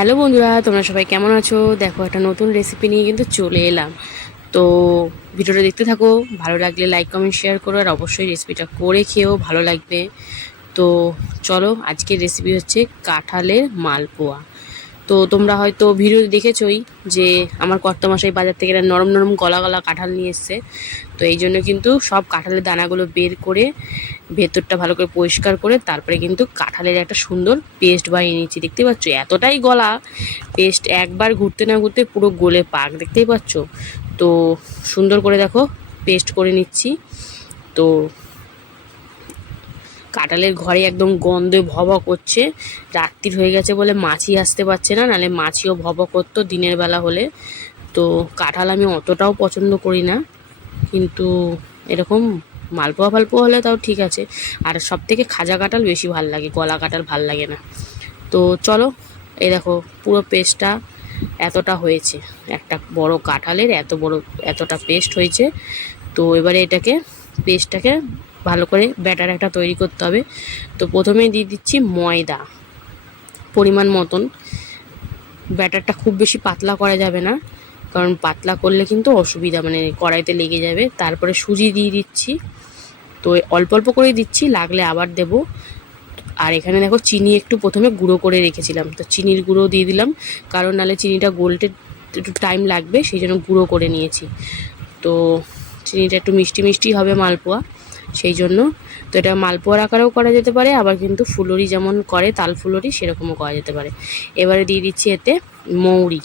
Hello বন্ধুরা, তোমরা সবাই কেমন আছো? দেখো, একটা নতুন রেসিপি নিয়ে কিন্তু চলে এলাম। তো ভিডিওটা দেখতে থাকো, ভালো লাগলে লাইক কমেন্ট শেয়ার করো, আর অবশ্যই রেসিপিটা করে খেয়েও ভালো লাগবে। তো চলো, আজকের রেসিপি হচ্ছে কাঁঠালের মালপোয়া। তো তোমরা হয়তো ভিডিও দেখেছোই যে আমার কর্তমাশাই বাজার থেকে একটা নরম নরম গলা গলা কাঁঠাল নিয়ে এসছে। তো এই জন্য কিন্তু সব কাঁঠালের দানাগুলো বের করে, ভেতরটা ভালো করে পরিষ্কার করে তারপরে কিন্তু কাঁঠালের একটা সুন্দর পেস্ট বানিয়ে নিয়েছি দেখতে পাচ্ছ? এতটাই গলা, পেস্ট একবার ঘুরতে না ঘুরতে পুরো গোলে পাক। দেখতেই পাচ্ছ? তো সুন্দর করে দেখো, পেস্ট করে নিচ্ছি। তো কাঁঠালের ঘরে একদম গন্ধে ভব করছে। রাত্রির হয়ে গেছে বলে মাছি আসতে পারছে না নাহলে মাছিও ভব করতো দিনের বেলা হলে। তো কাঁঠাল আমি অতটাও পছন্দ করি না, কিন্তু এরকম মালপোয়া ফালপোয়া হলে তাও ঠিক আছে। আর সব থেকে খাজা কাঁঠাল বেশি ভালো লাগে, গলা কাঁঠাল ভালো লাগে না। তো চলো, এই দেখো পুরো পেস্টটা এতটা হয়েছে। একটা বড় কাঁঠালের এত বড়, এতটা পেস্ট হয়েছে। তো এবারে এটাকে পেস্টটাকে ভালো করে ব্যাটার একটা তৈরি করতে হবে। তো প্রথমে দিয়ে দিচ্ছি ময়দা। পরিমাণ মতন। ব্যাটারটা খুব বেশি পাতলা করা যাবে না, কারণ পাতলা করলে কিন্তু অসুবিধা মানে কড়াইতে লেগে যাবে। তারপরে সুজি দিয়ে দিচ্ছি। তো অল্প অল্প করে দিচ্ছি, লাগলে আবার দেব। আর এখানে দেখো চিনি একটু প্রথমে গুঁড়ো করে রেখেছিলাম। তো চিনির গুঁড়ো দিয়ে দিলাম, কারণ নাহলে চিনিটা গোলটে একটু টাইম লাগবে, সেই জন্য গুঁড়ো করে নিয়েছি। তো চিনিটা একটু মিষ্টি মিষ্টি হবে মালপোয়া। সেই জন্য। তো এটা মালপোয়ার আকারেও করা যেতে পারে, আবার কিন্তু ফুলরি যেমন করে, তাল ফুলরি সেরকমও করা যেতে পারে। এবারে দিয়ে দিচ্ছি এতে মৌরি।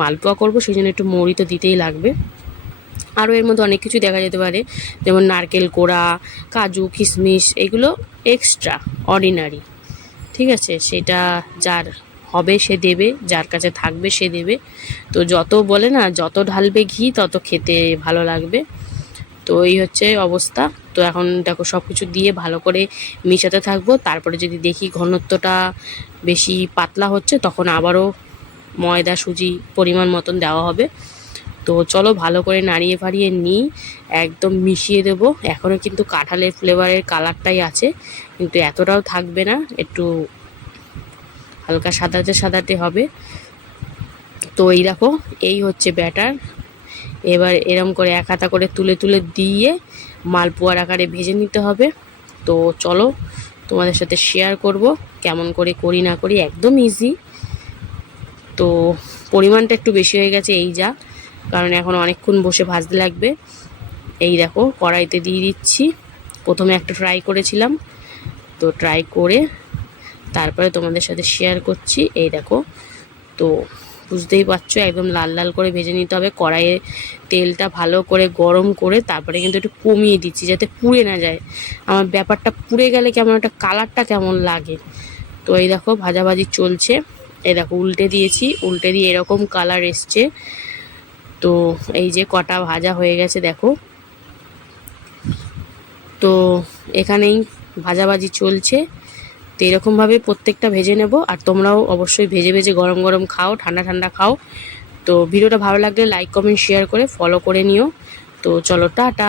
মালপোয়া করব, সেই জন্য একটু মৌরি তো দিতেই লাগবে। আরও এর মধ্যে অনেক কিছু দেখা যেতে পারে, যেমন নারকেল কোড়া, কাজু, কিশমিশ, এগুলো এক্সট্রা অর্ডিনারি ঠিক আছে, সেটা যার হবে সে দেবে, যার কাছে থাকবে সে দেবে। তো যত বলে না, যত ঢালবে ঘি, তত খেতে ভালো লাগবে। তো এই হচ্ছে অবস্থা। তো এখন দেখো সব কিছু দিয়ে ভালো করে মিশাতে থাকব। তারপরে যদি দেখি ঘনত্বটা বেশি পাতলা হচ্ছে, তখন আবারও ময়দা, সুজি পরিমাণ মতন দেওয়া হবে। তো চলো ভালো করে নাড়িয়ে ফাড়িয়ে নিই, একদম মিশিয়ে দেবো। এখনও কিন্তু কাঁঠালের ফ্লেভারের কালারটাই আছে, কিন্তু এতটাও থাকবে না, একটু হালকা সাদাতে সাদাতে হবে। তো এই দেখো, এই হচ্ছে ব্যাটার এবার এরম করে এক হাতা করে তুলে তুলে দিয়ে মালপোয়ার আকারে ভেজে নিতে হবে। তো চলো তোমাদের সাথে শেয়ার করব, কেমন করে করি না করি একদম ইজি তো পরিমাণটা একটু বেশি হয়ে গেছে এই যা, কারণ এখন অনেকক্ষণ বসে ভাজতে লাগবে। এই দেখো, কড়াইতে দিয়ে দিচ্ছি। প্রথমে একটা ট্রাই করেছিলাম। তো ট্রাই করে তারপরে তোমাদের সাথে শেয়ার করছি। এই দেখো, তো বুঝতেই পারছ, একদম লাল লাল করে ভেজে নিতে হবে। কড়াইয়ে তেলটা ভালো করে গরম করে তারপরে কিন্তু একটু কমিয়ে দিচ্ছি যাতে পুড়ে না যায়। আমার ব্যাপারটা পুড়ে গেলে কেমন একটা কালারটা কেমন লাগে। তো এই দেখো, ভাজাভাজি চলছে। এই দেখো, উল্টে দিয়েছি, উল্টে দিয়ে এরকম কালার এসছে। তো এই যে কটা ভাজা হয়ে গেছে দেখো। তো এখানেই ভাজাভাজি চলছে। তো এরকমভাবে প্রত্যেকটা ভেজে নেব, আর তোমরাও অবশ্যই ভেজে ভেজে গরম গরম খাও, ঠান্ডা ঠান্ডা খাও। তো ভিডিওটা ভালো লাগলে লাইক কমেন্ট শেয়ার করে ফলো করে নিও। তো চলো, টাটা।